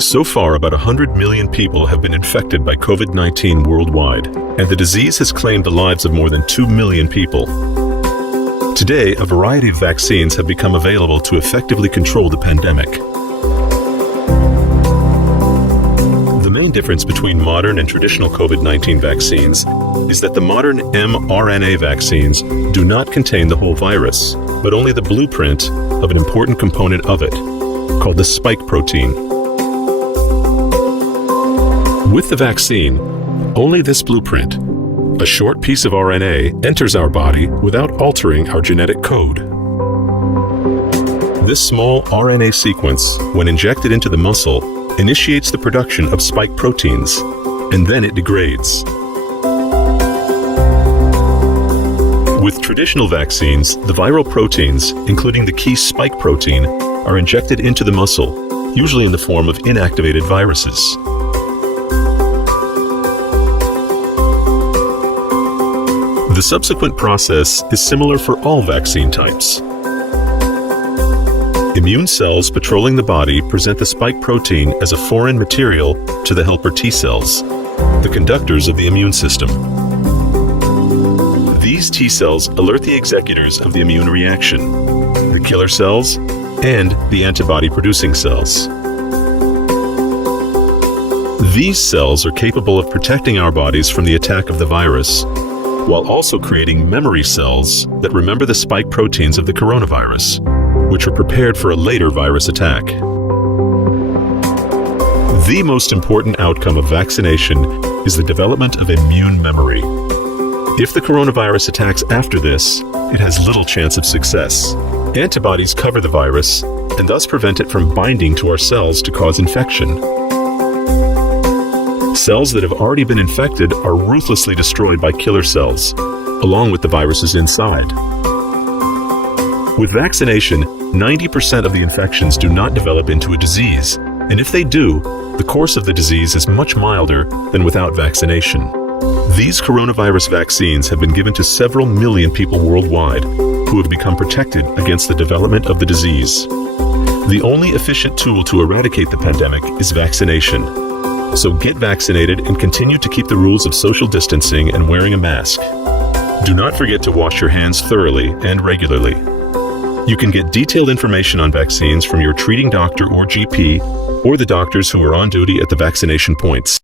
So far, about 100 million people have been infected by COVID-19 worldwide, and the disease has claimed the lives of more than 2 million people. Today, a variety of vaccines have become available to effectively control the pandemic. The main difference between modern and traditional COVID-19 vaccines is that the modern mRNA vaccines do not contain the whole virus, but only the blueprint of an important component of it, called the spike protein. With the vaccine, only this blueprint, a short piece of RNA, enters our body without altering our genetic code. This small RNA sequence, when injected into the muscle, initiates the production of spike proteins, and then it degrades. With traditional vaccines, the viral proteins, including the key spike protein, are injected into the muscle, usually in the form of inactivated viruses. The subsequent process is similar for all vaccine types. Immune cells patrolling the body present the spike protein as a foreign material to the helper T cells, the conductors of the immune system. These T cells alert the executors of the immune reaction, the killer cells, and the antibody-producing cells. These cells are capable of protecting our bodies from the attack of the virus, while also creating memory cells that remember the spike proteins of the coronavirus, which are prepared for a later virus attack. The most important outcome of vaccination is the development of immune memory. If the coronavirus attacks after this, it has little chance of success. Antibodies cover the virus and thus prevent it from binding to our cells to cause infection. Cells that have already been infected are ruthlessly destroyed by killer cells, along with the viruses inside. With vaccination, 90% of the infections do not develop into a disease, and if they do, the course of the disease is much milder than without vaccination. These coronavirus vaccines have been given to several million people worldwide who have become protected against the development of the disease. The only efficient tool to eradicate the pandemic is vaccination. So get vaccinated and continue to keep the rules of social distancing and wearing a mask. Do not forget to wash your hands thoroughly and regularly. You can get detailed information on vaccines from your treating doctor or GP, or the doctors who are on duty at the vaccination points.